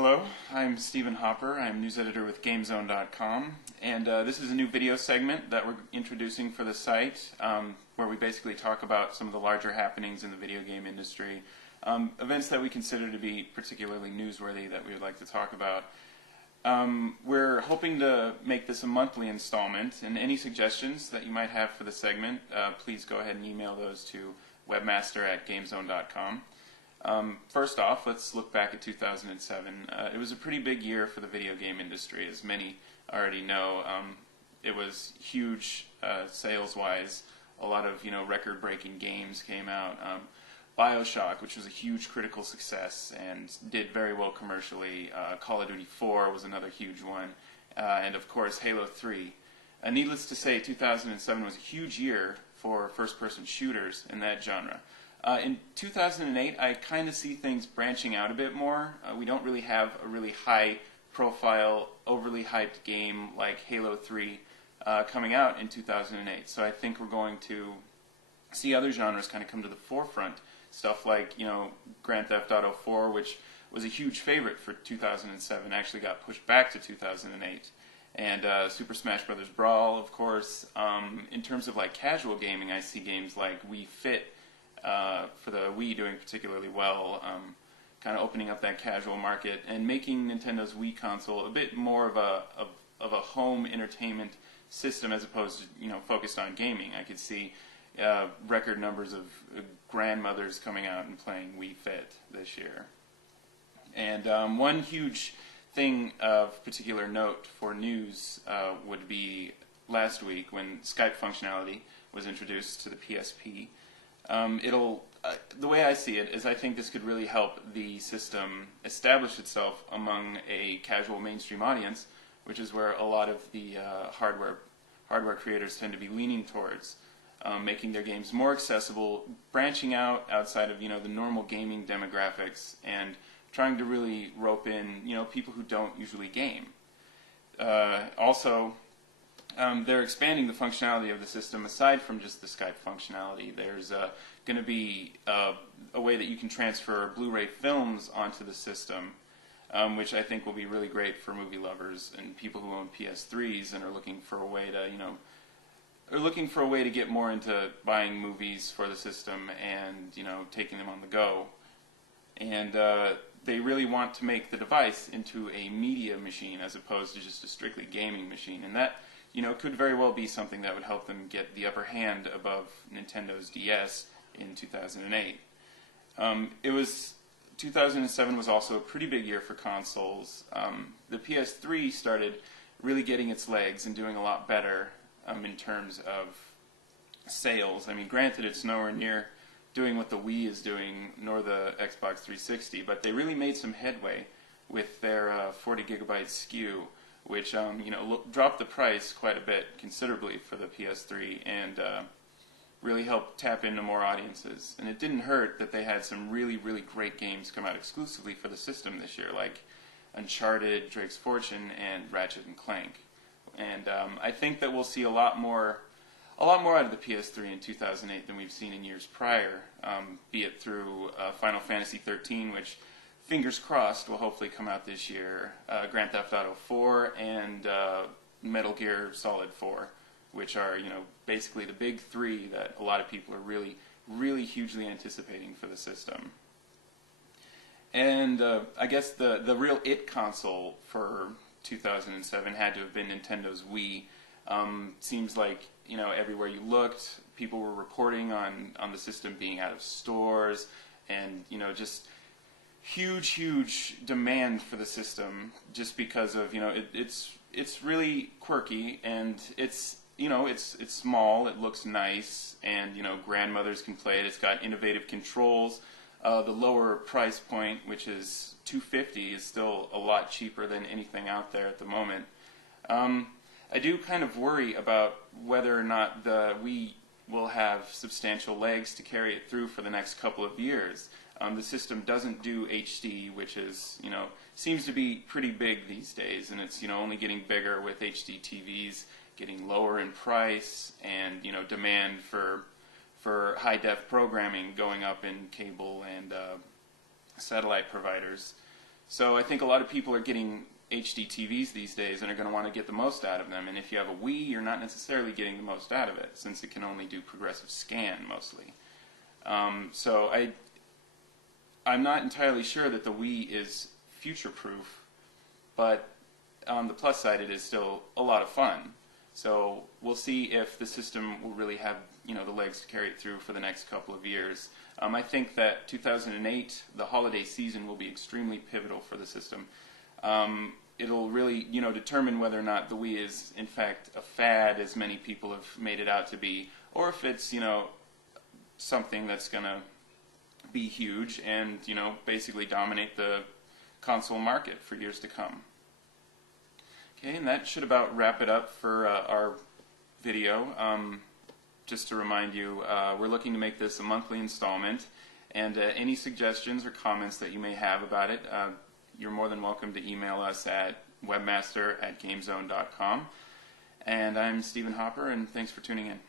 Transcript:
Hello, I'm Stephen Hopper. I'm news editor with GameZone.com, and this is a new video segment that we're introducing for the site, where we basically talk about some of the larger happenings in the video game industry, events that we consider to be particularly newsworthy that we would like to talk about. We're hoping to make this a monthly installment, and any suggestions that you might have for the segment, please go ahead and email those to webmaster@gamezone.com. First off, let's look back at 2007. It was a pretty big year for the video game industry, as many already know. It was huge sales-wise. A lot of record-breaking games came out. BioShock, which was a huge critical success and did very well commercially. Call of Duty 4 was another huge one, and of course Halo 3. Needless to say, 2007 was a huge year for first-person shooters in that genre. In 2008, I kind of see things branching out a bit more. We don't really have a really high-profile, overly hyped game like Halo 3 coming out in 2008. So I think we're going to see other genres kind of come to the forefront. Stuff like, Grand Theft Auto 4, which was a huge favorite for 2007, actually got pushed back to 2008. And Super Smash Bros. Brawl, of course. In terms of like casual gaming, I see games like Wii Fit, for the Wii doing particularly well, kind of opening up that casual market and making Nintendo's Wii console a bit more of a home entertainment system as opposed to focused on gaming. I could see record numbers of grandmothers coming out and playing Wii Fit this year. And one huge thing of particular note for news would be last week when Skype functionality was introduced to the PSP. The way I see it is I think this could really help the system establish itself among a casual mainstream audience, which is where a lot of the hardware creators tend to be leaning towards, making their games more accessible, branching outside of the normal gaming demographics, and trying to really rope in people who don't usually game. Also, they're expanding the functionality of the system aside from just the Skype functionality. There's going to be a way that you can transfer Blu-ray films onto the system, which I think will be really great for movie lovers and people who own PS3s and are looking for a way to get more into buying movies for the system and taking them on the go. And they really want to make the device into a media machine as opposed to just a strictly gaming machine, and that could very well be something that would help them get the upper hand above Nintendo's DS in 2008. 2007 was also a pretty big year for consoles. The PS3 started really getting its legs and doing a lot better in terms of sales. I mean, granted, it's nowhere near doing what the Wii is doing, nor the Xbox 360, but they really made some headway with their 40 gigabyte SKU, which dropped the price quite a bit, considerably, for the PS3, and really helped tap into more audiences. And it didn't hurt that they had some really, really great games come out exclusively for the system this year, like Uncharted, Drake's Fortune, and Ratchet and Clank. And I think that we'll see a lot more out of the PS3 in 2008 than we've seen in years prior, be it through Final Fantasy 13, which, fingers crossed, will hopefully come out this year, Grand Theft Auto 4, and Metal Gear Solid 4, which are basically the big three that a lot of people are really, really hugely anticipating for the system. And I guess the real it console for 2007 had to have been Nintendo's Wii. Seems like everywhere you looked, people were reporting on the system being out of stores, and just huge demand for the system, just because of it's really quirky, and it's small, it looks nice, and grandmothers can play it. It's got innovative controls. The lower price point, which is $250, is still a lot cheaper than anything out there at the moment. I do kind of worry about whether or not the Wii will have substantial legs to carry it through for the next couple of years. The system doesn't do HD, which is, seems to be pretty big these days, and it's, only getting bigger with HD TVs getting lower in price, and, demand for high-def programming going up in cable and satellite providers. So I think a lot of people are getting HD TVs these days and are going to want to get the most out of them. And if you have a Wii, you're not necessarily getting the most out of it, since it can only do progressive scan mostly. So I'm not entirely sure that the Wii is future-proof, but on the plus side, it is still a lot of fun. So we'll see if the system will really have, you know, the legs to carry it through for the next couple of years. I think that 2008, the holiday season, will be extremely pivotal for the system. It'll really, you know, determine whether or not the Wii is, in fact, a fad, as many people have made it out to be, or if it's, you know, something that's going to be huge and, you know, basically dominate the console market for years to come. Okay, and that should about wrap it up for our video. Just to remind you, we're looking to make this a monthly installment, and any suggestions or comments that you may have about it, you're more than welcome to email us at webmaster@gamezone.com. And I'm Stephen Hopper, and thanks for tuning in.